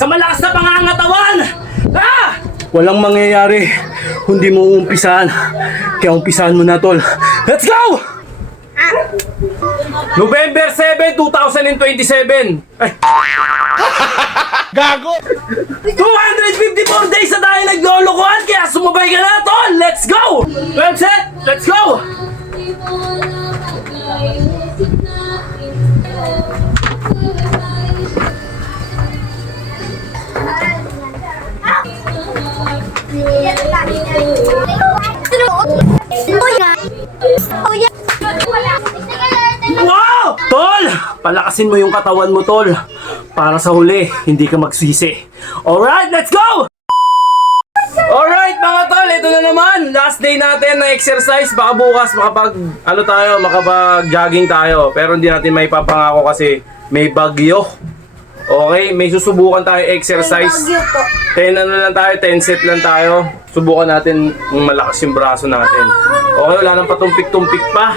sa malakas na pangangatawan. Ah! Walang mangyayari kung di mo uumpisahan. Kaya umpisahan mo na, tol. Let's go! November 7, 2027. Ay. Gago! 254 days na tayo naglolokohan, kaya sumabay ka na, tol! Let's go! Well set, let's go! Wow! Tol! Palakasin mo yung katawan mo, tol. Para sa huli, hindi ka magsisi. Alright, let's go! Alright mga tol, ito na naman. Last day natin na exercise. Baka bukas makapag-jogging tayo. Pero hindi natin may papangako kasi may bagyo. Okay, may susubukan tayo exercise. 10 lang tayo, 10 set lang tayo. Subukan natin yung malakas yung braso natin. Okay, wala nang patumpik-tumpik pa.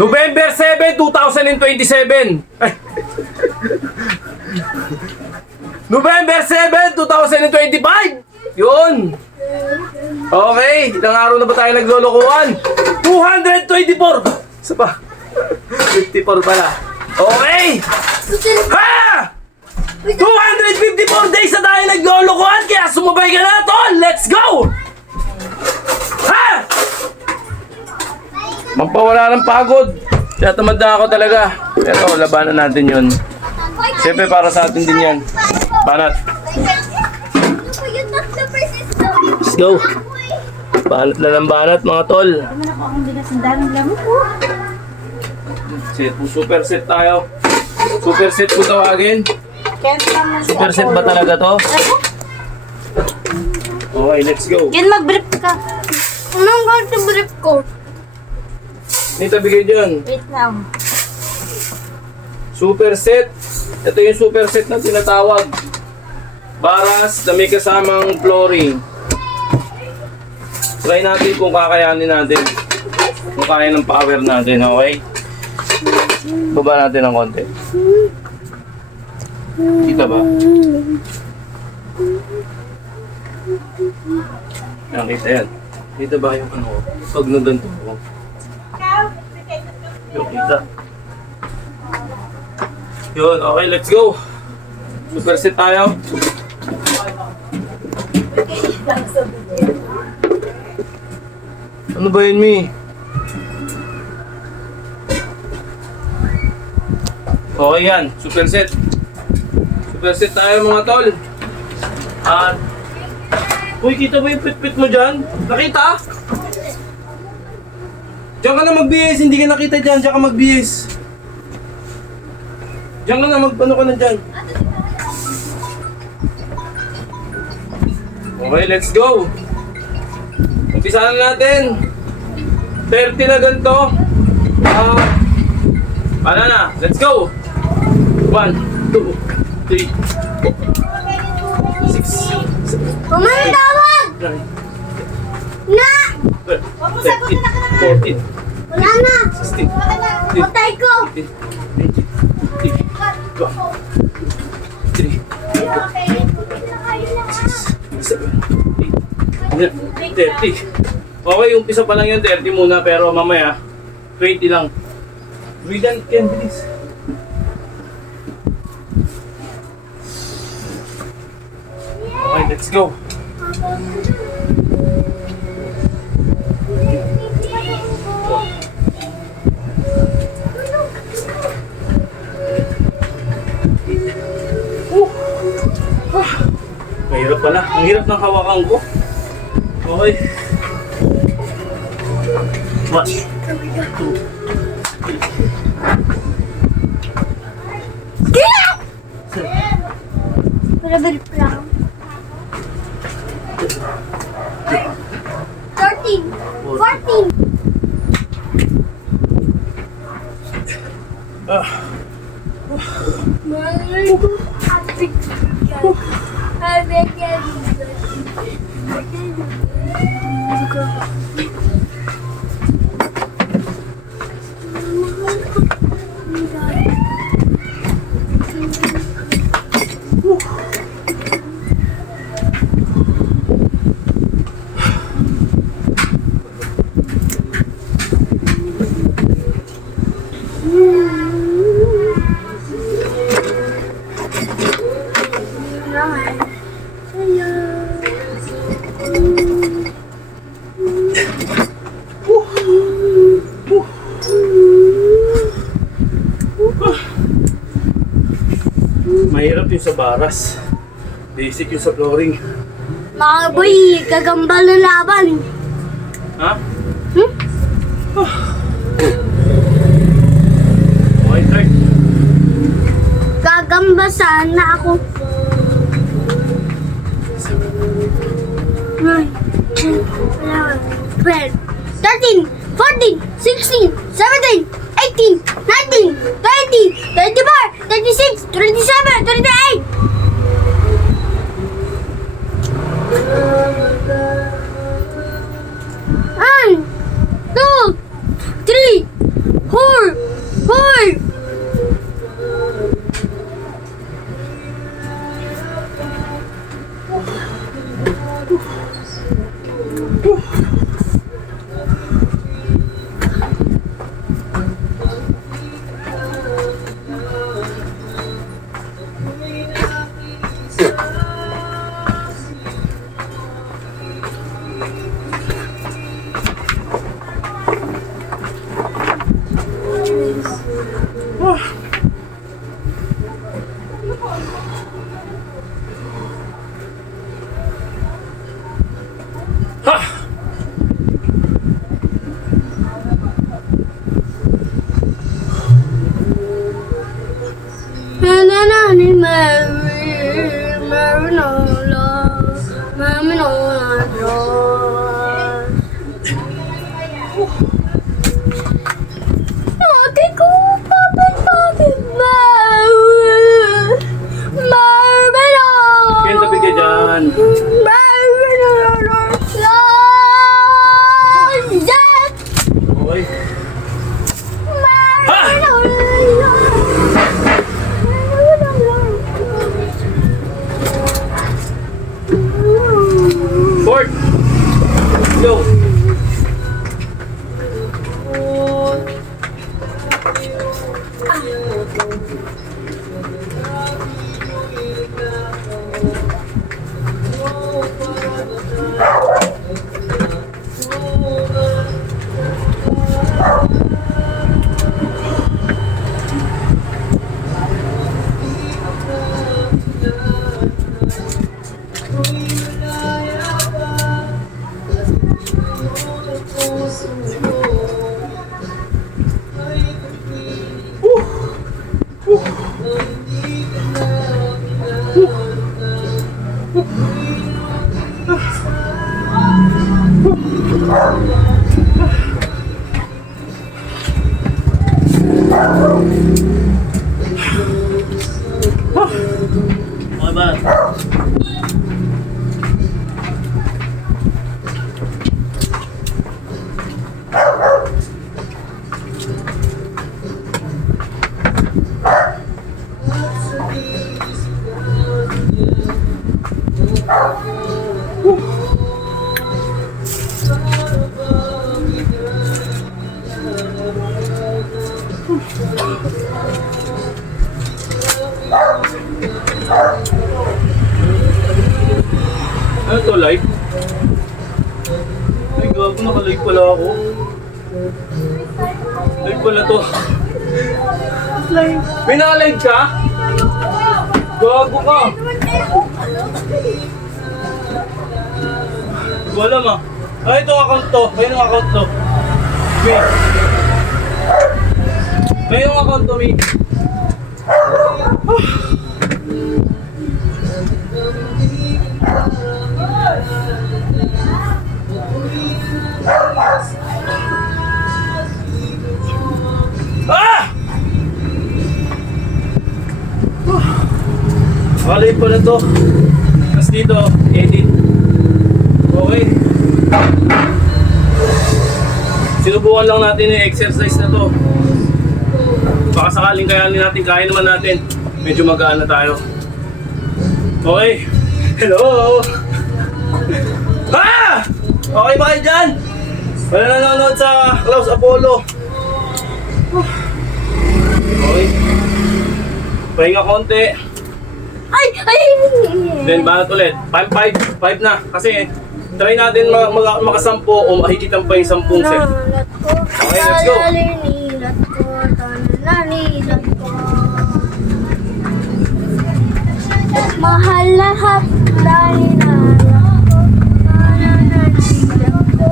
November 7, 2027. Ay. November 7, 2025. Yun. Okay, ilang araw na ba tayo naglolokohan? 224. Isa pa. 54 pala. Okay. Ha! 254 days na tayo naglolokohan, kaya sumabay ka na, tol! Let's go! Ha! Mampawala ng pagod. Kaya tamad na ako talaga. Pero labanan natin yun. Siyempre para sa atin din yan. Banat. Let's go. Banat na ng banat mga tol. Super set tayo. Super set po tawagin. Super set ba talaga to? Okay, let's go. Yan, mag-brief ka. Anong going to brief ko? Nita, bigay dyan. Wait lang. Super set. Ito yung super set na tinatawag. Baras na may kasamang flooring. Try natin kung kakayanin natin. Kung kaya ng power natin, okay? Baba natin ng konti. Kita ba? Nakita yan. Kita ba yung ano ko? Pag naganto ko. Yung kita. Yun, okay, let's go. Super set tayo. Ano ba yun, Mi? Okay yan, super set. Super set tayo mga tol. At uy, kita ba yung pit-pit mo dyan? Nakita? Diyan ka na mag-BS, hindi ka nakita dyan. Diyan ka mag-BS. Diyan ka na, mag-ano ka na dyan. Okay, let's go. Umpisa na natin. 30 na ganito. Ano na, let's go. 1, 2, 3, 4, 6, 7, Pumunta tawag! 9, Na! 12, 13, 14, Wala na! 16, 17, Patay ko! 30. Okay, umpisa pa lang yung 30 muna pero mamaya 20 lang. Regan, Ken, bilis. Okay, let's go. Mahirap pala. Ang hirap ng hawakan ko. Okay. 1, 2, 3. Wala ba rin lang? 13! 14! mahal sa'yo. Mahirap yung sa baras. Basic yung sa flooring. Mga boy, gagambal na laban. Ha? Hmm? Okay, Kurt. Gagamba sana ako. 9, 10, 11, 12, 13, 14, 16, 17, 18, 19, 20, 24, 26, 27, 28. One, 2, 3, 4, 5. Mary, Mary no love, Mary no love. Ate ko, bakit Mary? Mary no. Kaya tabi ka dyan. Mary no love. Yes. Okay. Mary no love. Fort! Go! Okay ba? Ano to, live? Ay, gago, naka-live pala ako. Live pala to. May naka-live ka? Gago ka. Wala ma. Ay, itong account to. May yung account to. May. May yung account to, may. Ah! Malay pala to. Tapos dito, edit. Okay. Sinubukan lang natin yung exercise na to. Baka sakaling kayanin natin, kaya naman natin. Medyo magaan na tayo. Okay. Hello! Ah! Okay ba kayo dyan? Wala na nanonood sa Klaus Apollo. Okay. Pahinga konti. Ay! Then banat ulit. 5 na. Kasi try natin makasampo o mahigitan pa yung 10 set. Nalat ko. Okay, let's go. Nilat ko. Nilat ko. Mahal lahat. Nilat ko. Nilat ko.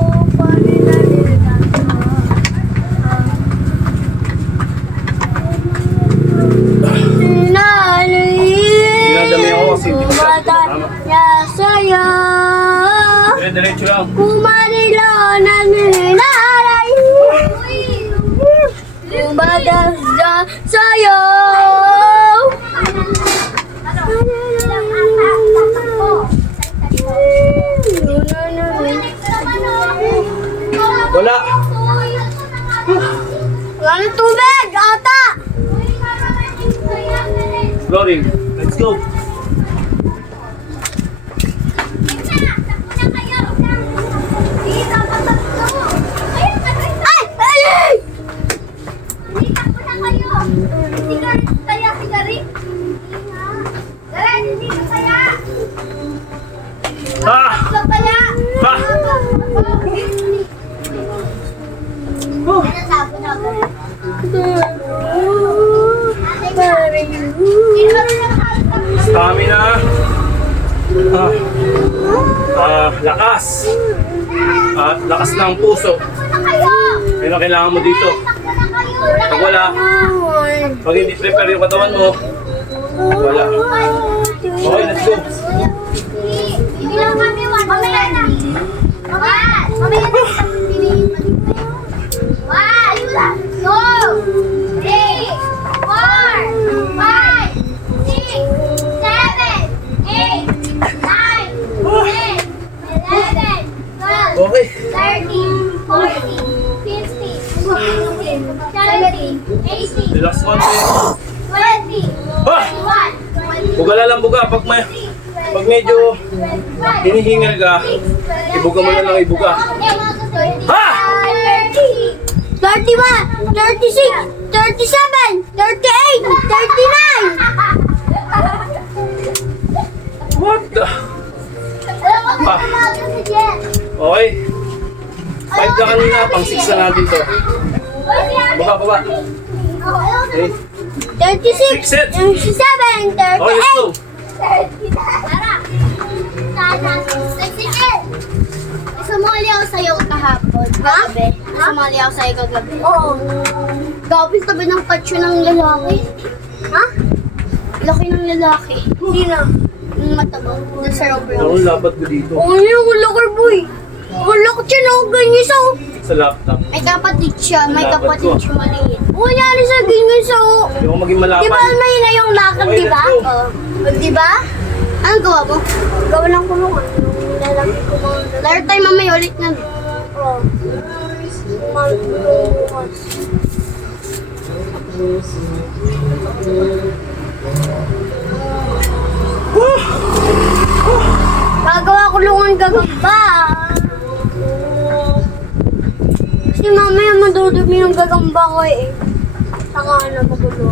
Nilat ko. Dinadami ako kasi hindi ko siya tama. Sa'yo. Diretso lang. Kumarilo na ninalay. Kumadasda sa'yo. Wala. Walang tubig, ata. Rolling. Let's go. Ay! Ay! Ah! Ha! Stamina. Lakas. Lakas ng puso. Yun ang kailangan mo dito. Pag wala, pag hindi prepare yung katawan mo, wala. Okay, let's go. Okay. 13, 14, 15, 16, 17, 18, Relax konti. 20, Ah! 21, Buga lang buga. Pag medyo hinihingal ka, ibuga mo lang ibuga. Ha! 31, 36, 37, 38, 39! What the? Okay. 5 na kanina, pang 6 na natin to. Baba. Okay. 36, Six set. 37, 38! Okay, let's go. Sumali ako sa'yo kahapon. Ha? Sumali ako sa'yo kagabi. Oo. Gabi tabi ng patsyo ng lalaki. Ha? Laki ng lalaki. Sino? Yung matabang. Doon sa Robert. Ang lapat ko dito. Oo, yung laki boy. Wala ko siya na ganyan sa... Sa laptop. May kapatid siya. May Lapat kapatid ko. siya maliit. Wala na sa ganyan sa... Hindi ako maging Di malapan. ba may na yung lakad, Okay, di ba? let's go. Oo. Di ba? Anong gawa mo? Gawa lang kulungan. Yung lalaki ko mga... Laro tayo mamaya ulit na. Oo. Magbukas. Gagawa kulungan gagamba. Kasi mamaya madudumi yung gagamba ko eh. Saka ano magulo.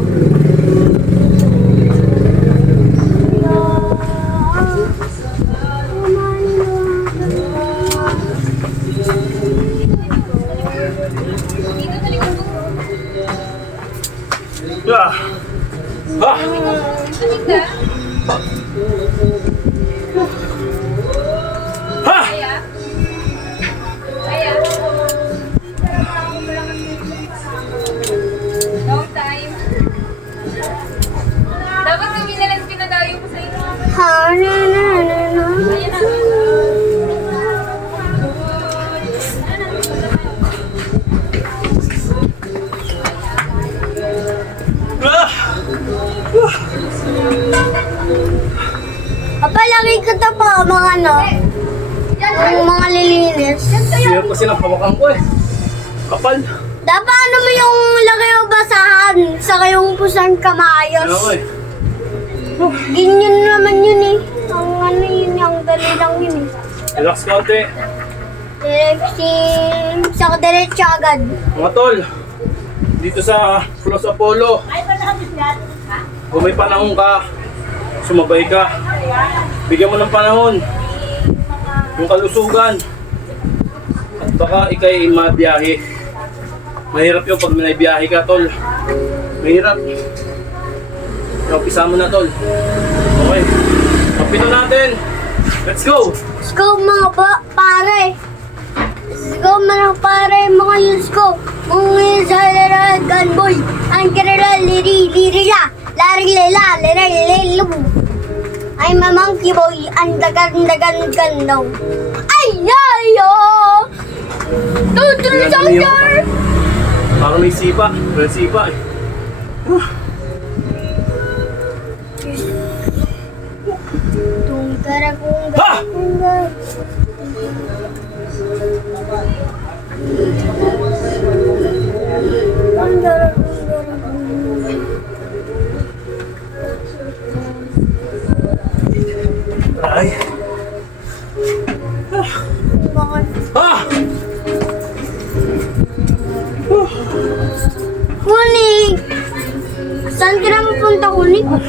Ah! Ah! Ha! Long time. Dapat kami na lang pinadayo ko sa inyo. Ha, na, na, na, na. Ayan na. Ah! Papalaki ko to po, mga ano, yung mga lilinis. Siyempre kasi napawakan ko eh. Kapal. Dapat ano mo yung lagay mo basahan sa kayong pusan Ano ko kamayos. eh. Ganyan naman yun eh. Ang ano yun, ang dali lang yun eh. Relax konti. Direction, sa diretso agad. Mga tol, dito sa Plus Apollo, kung may panahon ka, sumabay ka. Bigyan mo ng panahon. Yung kalusugan. At baka ikay mabiyahe. Mahirap yun pag may biyahe ka, tol. Mahirap. Umpisa mo na, tol. Okay. Kapito natin. Let's go! Let's go mga pare. Let's go mga pare, mga let's go. Mga sarara gunboy. Ang kirala lirila. Larilila, lirililu. Ay mamangki boy, ang dagan gandaw. Ay yayo! Tutulog sa jar! Parang may sipa. May sipa eh. Ha! Ay. Ah! Kunig! Saan ka na mapunta, Kunig? Ah!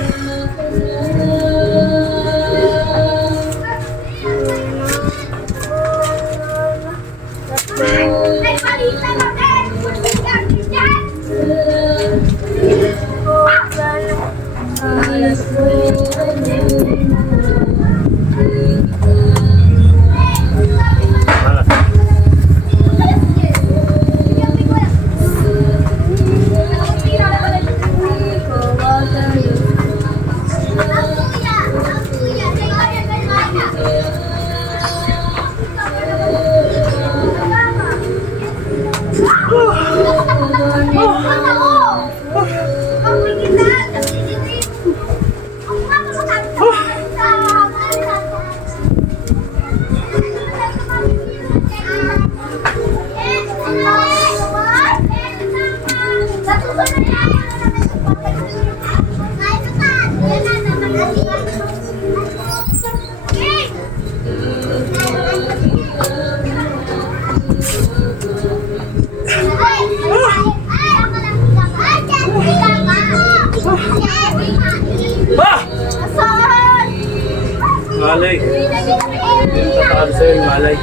Malay. Patalo sa'yo yung malay.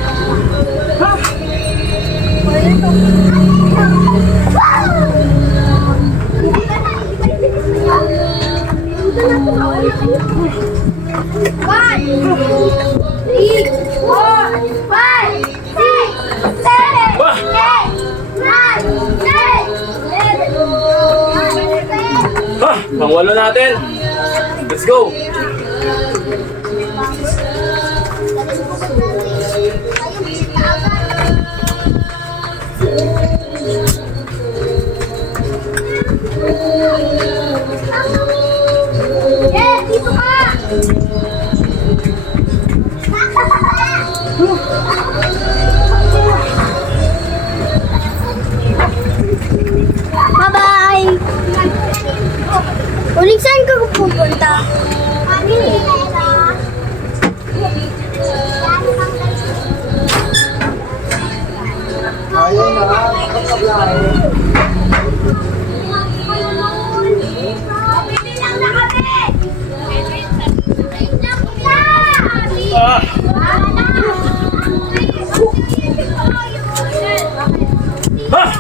Ah! Pangwalo natin. Let's go. Dito ka! Bye-bye! Uling, saan ka pupunta? Ayun na, nakakabiyahe. Ah! Ah!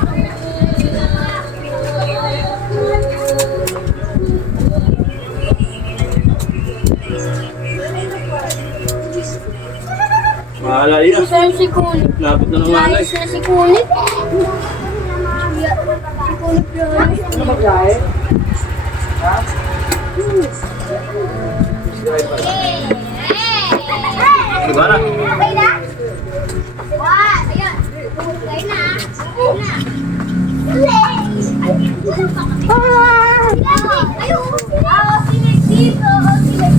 Malay na. Saan si Kunik? Napit na ng malay. Ayos na si Kunik. Si Kunik yun. Ano magbiyahe? Ha? Sigara. Okay na? Wow, ayan. Okay na. Okay na. Ayun. Sinig dito. Sinig.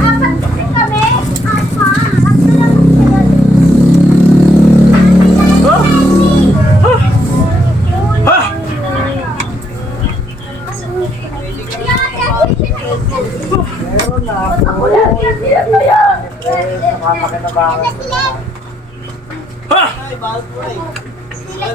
Apat kasi kami. Apa. Ah! Meron na ako. Napapakinabangan ko na. Ah! Sila.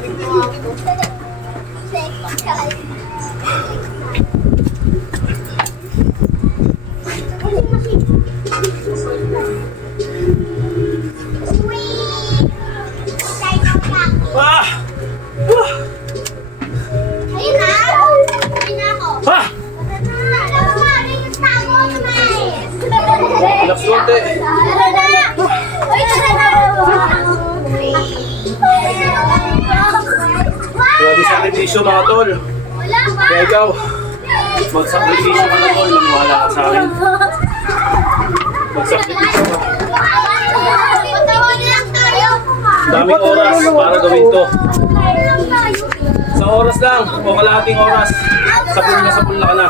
konti. Tara na! Uy, tara na! Grabe sakripisyo mga tol. Wala pa! Kaya ikaw, magsakripisyo ka na tol. Maniwala ka sa akin. Magsakripisyo ka. Patawin lang tayo! Daming oras para gawin to. Sa oras lang, o kalahating oras. Sapul na ka na.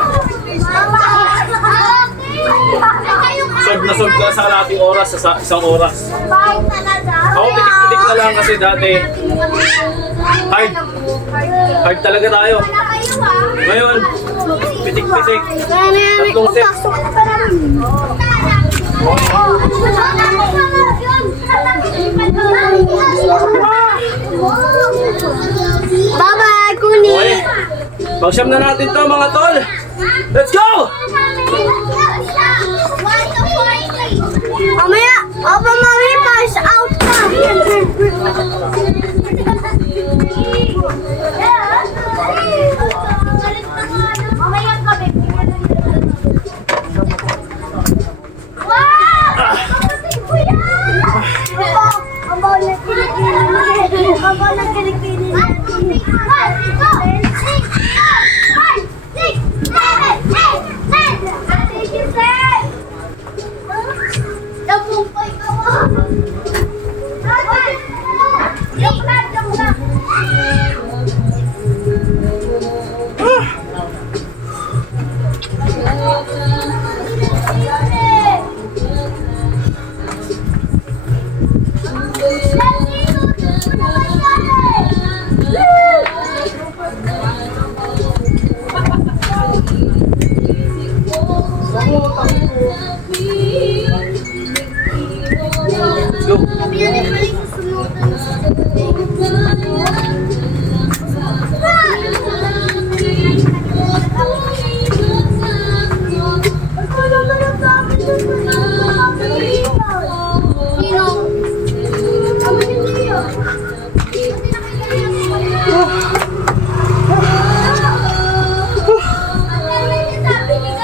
Solve ka sa kalahating oras sa isang oras. Ako pitik-pitik na lang kasi dati hard talaga tayo. Ngayon, pitik-pitik. Tatlong set. Bye-bye, Kuni! Okay. Pag-siyam na natin to mga tol. Let's go! Mamaya, opo mami, pass out ka! Mamaya kami.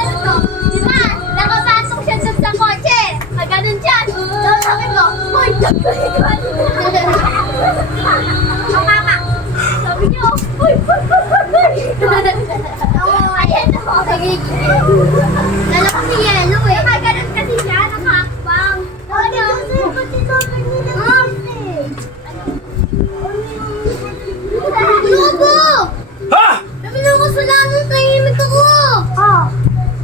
Let's go. Nakapasok siya dun sa kotse. Maganon siya. Tapos sabi ko, "Hoy, ang mama." Sabi niyo, "Hoy, ayan o." Lalaki si Yelo eh. Maganon kasi siya, nakakbang. Lobo! Ha! Sabi na ako sa lamang tahimik ako. Oh.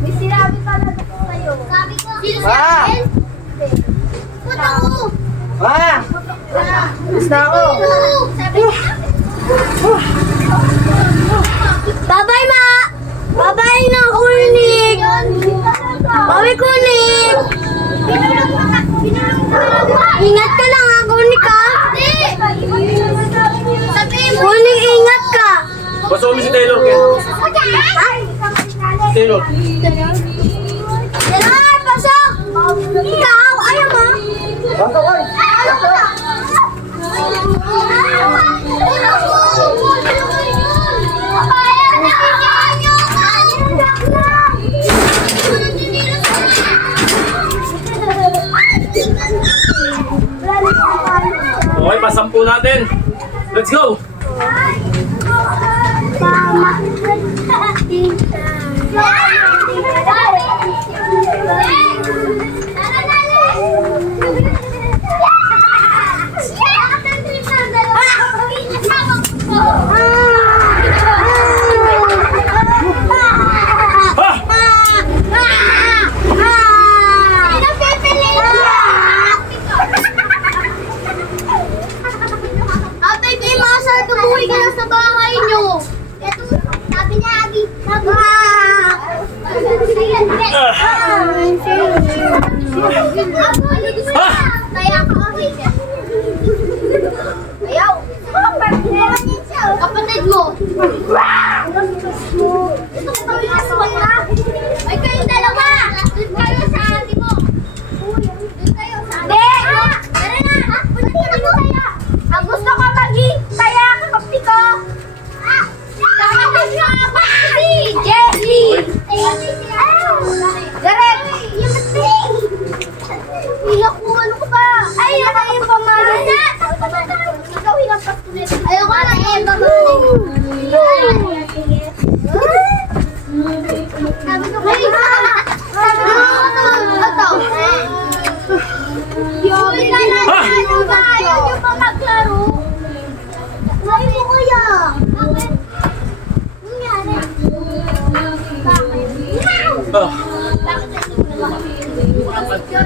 May sinabi pala sa'yo. Sabi ko. Sino si Akin? Puta ko. Ma! Basta ako. Sabi niya. Bye-bye, Ma! Bye-bye na, Kunig! Bye, Kunig! Ingat ka lang, ha, Kunig, ha? Kunig, ingat ka! Pasok mo si Taylor, Ken. Taylor. Taylor, pasok! Ikaw, ayaw mo? Basta ko. Okay, pasampu natin. Let's go! Ate, kay Masar, tumuwi ka na sa bahay niyo. Sabi niya, Abi, sabi Kaya ka kasi siya. Ayaw. Kapatid mo. Ito ko kami aswang na. Ay, kayong dalawa. Doon kayo sa ate mo. Doon kayo sa ate mo. Tara na. Punta mo kaya. Ang gusto ko mag-taya kakapti ko. Kakapti ko ako si Jessie. Gareth. Ah!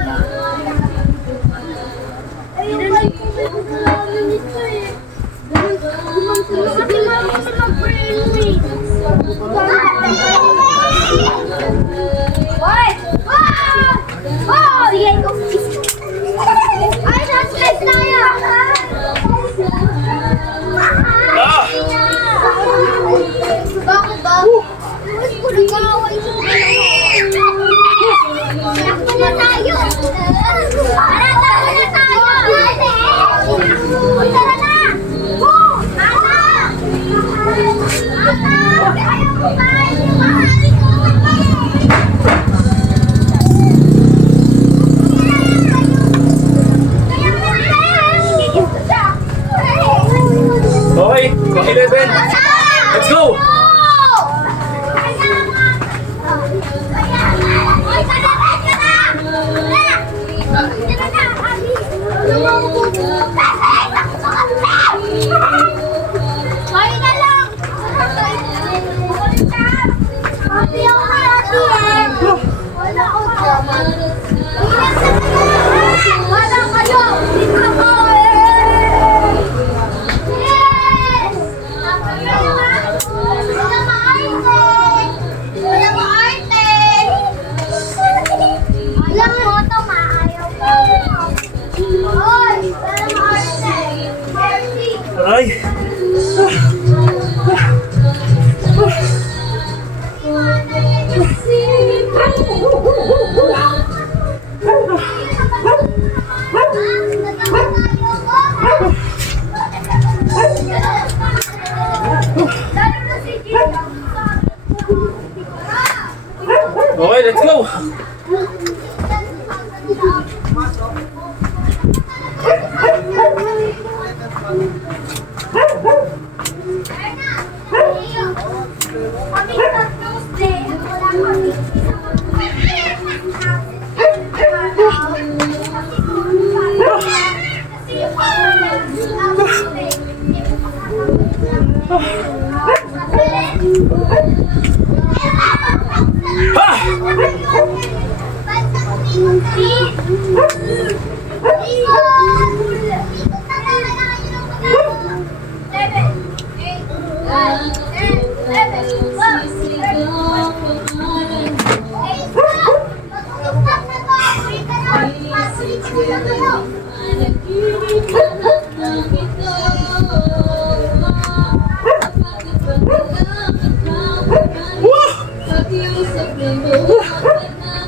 Bakit ba? Nag-aaway sila. Takbo na tayo! Tara, takbo na tayo! Tara na! Go! Tara! Ayaw ko kain! Mahalin ko Okay, 11. Let's go! Kaya na lang! Happy ako kay ate eh! Wala ako naman. Wala kayo! Dito ako eh! Yes! Wala maarte! Wala maarte! Alam mo ito, maayaw ko. Hoy! Wala maarte! Mercy! Aray! Okay, let's go!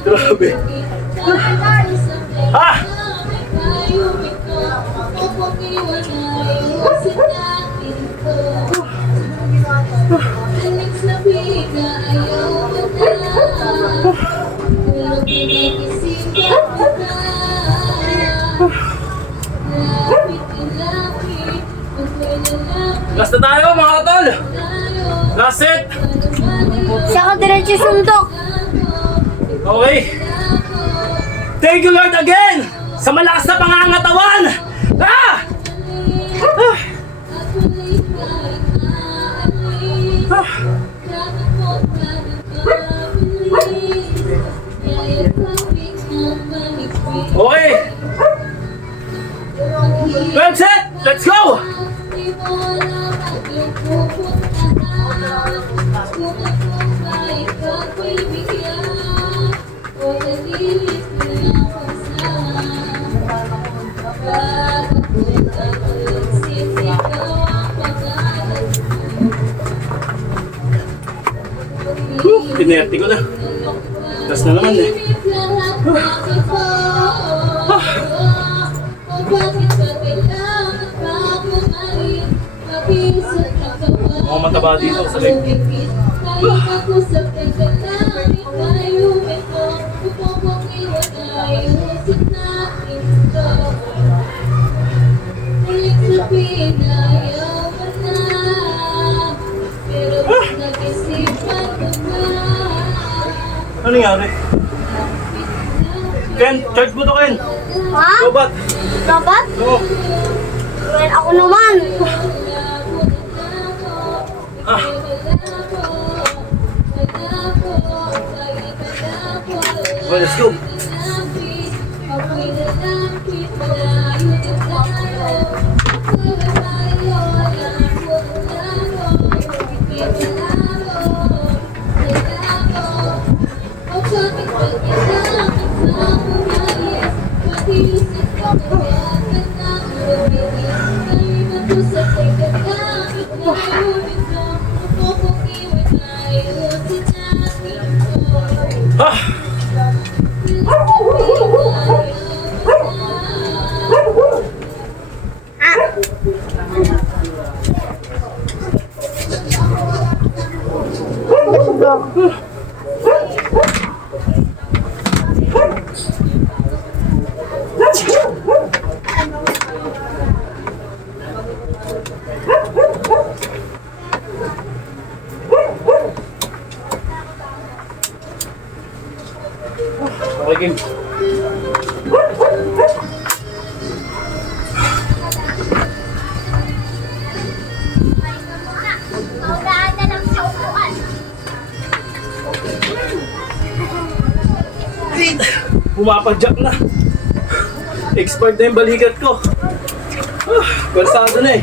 Grabe! Ah! Last na tayo mga tol! Last set! Saka diretso sundok. Okay! Thank you Lord again! Sa malakas na pangangatawan! Ah! Ah! Ah! Okay! 12 set! Let's go! Pinerte ko na. Tas na naman eh. Mga mataba dito sa leg. Ano nangyari? Ken, charge mo to Ken. Ha? Lobat. Dapat? Oo. Well, ako naman. Ah. Well, let's go. Okay, game. Maudaan na lang sa upuan. Pumapadyak na. Expired na yung balikat ko. Pwersado na eh.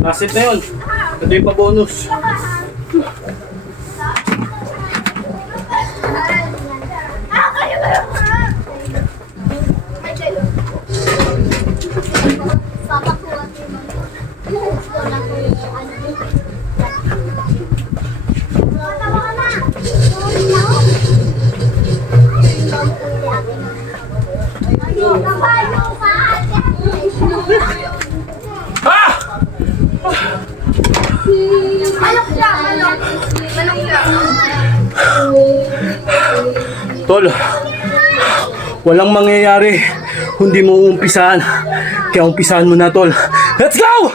Nasit na yun. Ito yung pa-bonus. Ah! Tol, walang mangyayari kung di mo uumpisahan. Kaya umpisahan mo na, Tol. Let's go!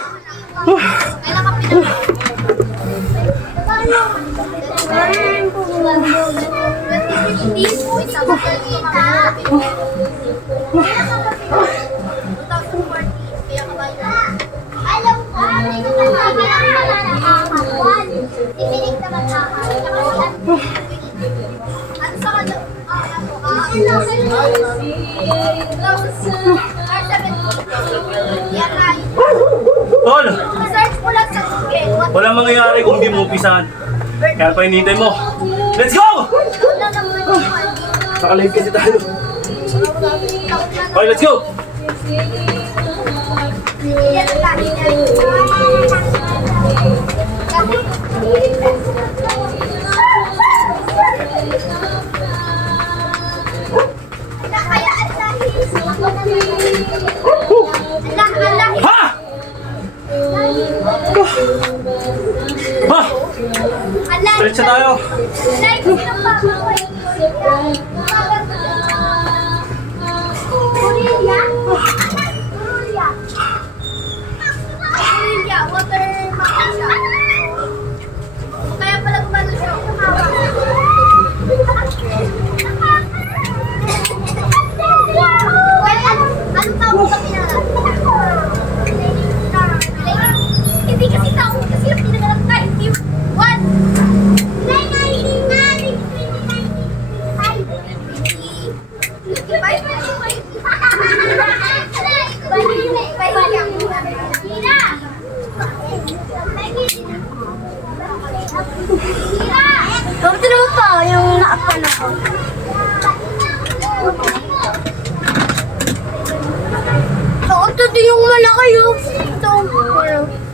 Alam ko, hindi ko Ipinig naman ano sa kanya? Tol, Search mo lang sa Google. walang mangyayari kung di mo umpisahan. Kaya pa hinihintay mo. Let's go! Nakalive kasi tayo. Okay, let's go! Ha! Ha! Stretch na tayo. Water siya. Kaya pala gumano siya. Anong tawag sa pinangalan? Hindi kasi tawag kasi yung pinangalan ka. Hindi. What? 25. Bakit naman pa yung naapan ako? Ito din yung malaki yung ito.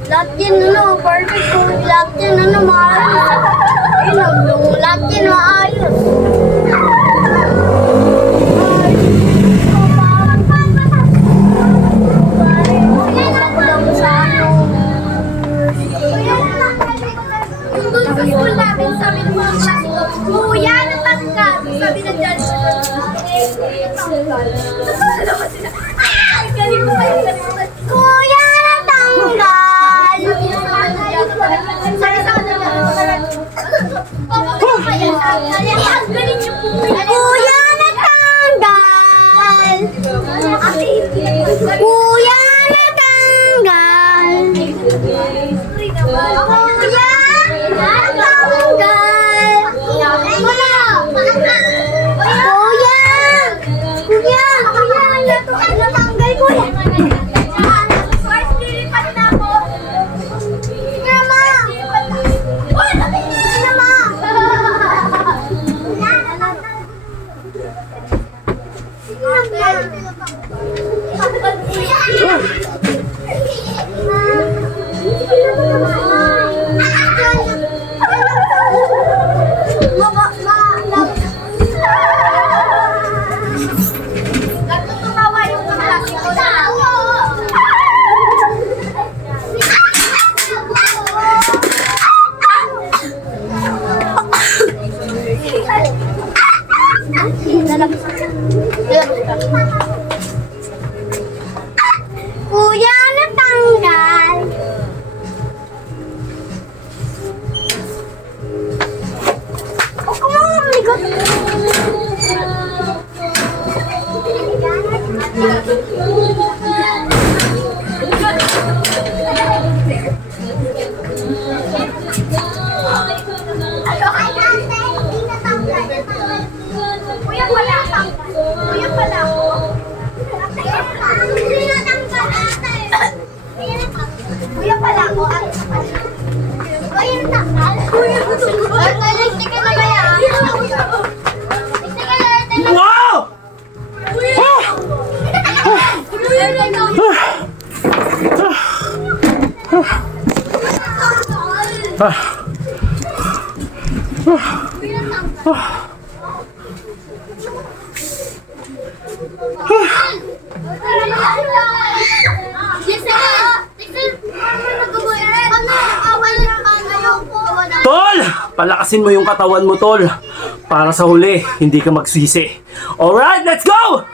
Lahat yan perfect. Lahat yan maayos. Ayun, yung lahat yan maayos. Yung sa school namin, sabi ng mga klase ko, Kuya, natanggal. Sabi ng judge. Ay, galing mo kayo. Kuya, natanggal. Sabi sa kanila, Kuya, natanggal. Kuya, natanggal. Kuya, natanggal. Lalabas ka. Kuya, natanggal. Oh, come on, ligot. Kuya pala tanggal. Kuya pala ako. Kuya pala ako. Kuya tanggal. Sige na kaya. Sige na. Wow! Tol! Palakasin mo yung katawan mo, Tol. Para sa huli, hindi ka magsisi. Alright, let's go!